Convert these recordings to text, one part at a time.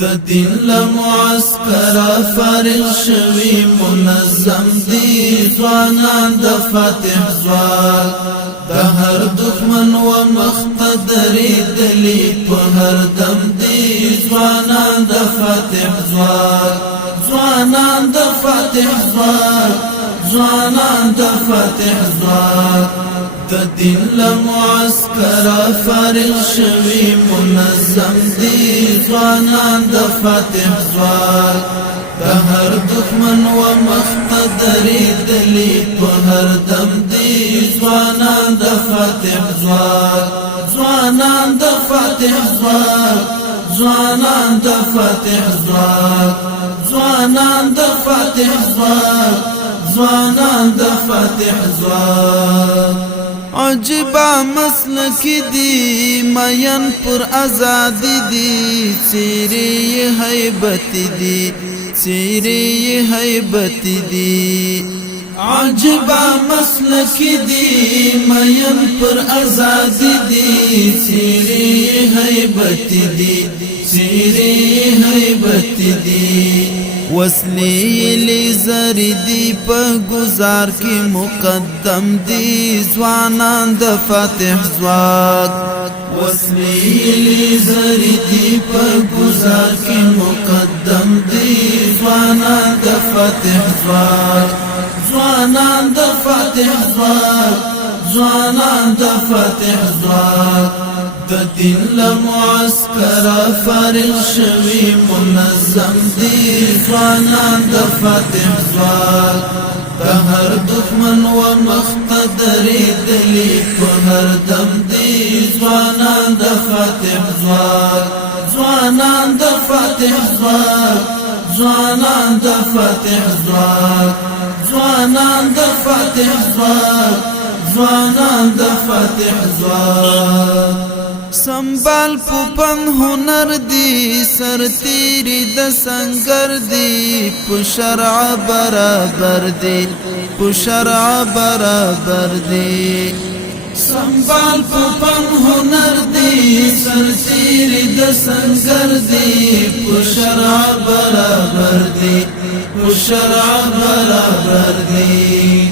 د دین لمعسكر فارغ شوی منظم دی ځوانان د فاتح ځواک د هر دښمن و مختدری دلی په هر دم دی ځوانان د فاتح ځواک ځوانان د فاتح ځواک ځوانان د فاتح ځواک د دین لمعسكر فارغ شوی منظم دی ځوانان د فاتح ځواک د هر دښمن و مختدری دلی په هر دم دی ځوانان د فاتح ځواک ځوانان د فاتح ځواک ځوانان د فاتح ځواک ځوانان د فاتح ځواک ځوانان د فاتح ځواک عجبا مسلک دی مین پر آزادی دی څیرې هیبت دی څیرې هیبت دی عجبا مسلک دی مین پر آزادی دی څیرې هیبت دی څیرې هیبت دی وسلی لیزر دی په گزار کی مقدم دی ځوانان د فاتح ځواک وسلی لیزر دی په گزار کی مقدم دی ځوانان د فاتح ځواک ځوانان د فاتح ځواک ځوانان د فاتح ځواک د دین لمعسكر فارغ شوی منظم دی ځوانان د فاتح ځواک د هر دښمن و مختدری دلی په هر دم دی ځوانان د فاتح ځواک ځوانان د فاتح ځواک ځوانان د فاتح ځواک ځوانان د فاتح ځواک ځوانان د فاتح ځواک سنبال پوپن هنر دی سرتیری د سنگر دی په شرع برابر دی په شرع برابر دی سنبال پوپن هنر دی سرتیری د سنگر دی په شرع برابر دی په شرع برابر دی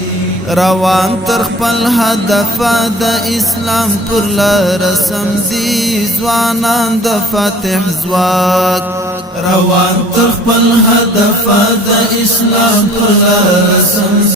روان تر خپل هدف د اسلام پر لار سم دی ځوانان د فاتح ځواک روان تر خپل هدف د اسلام پر لار سم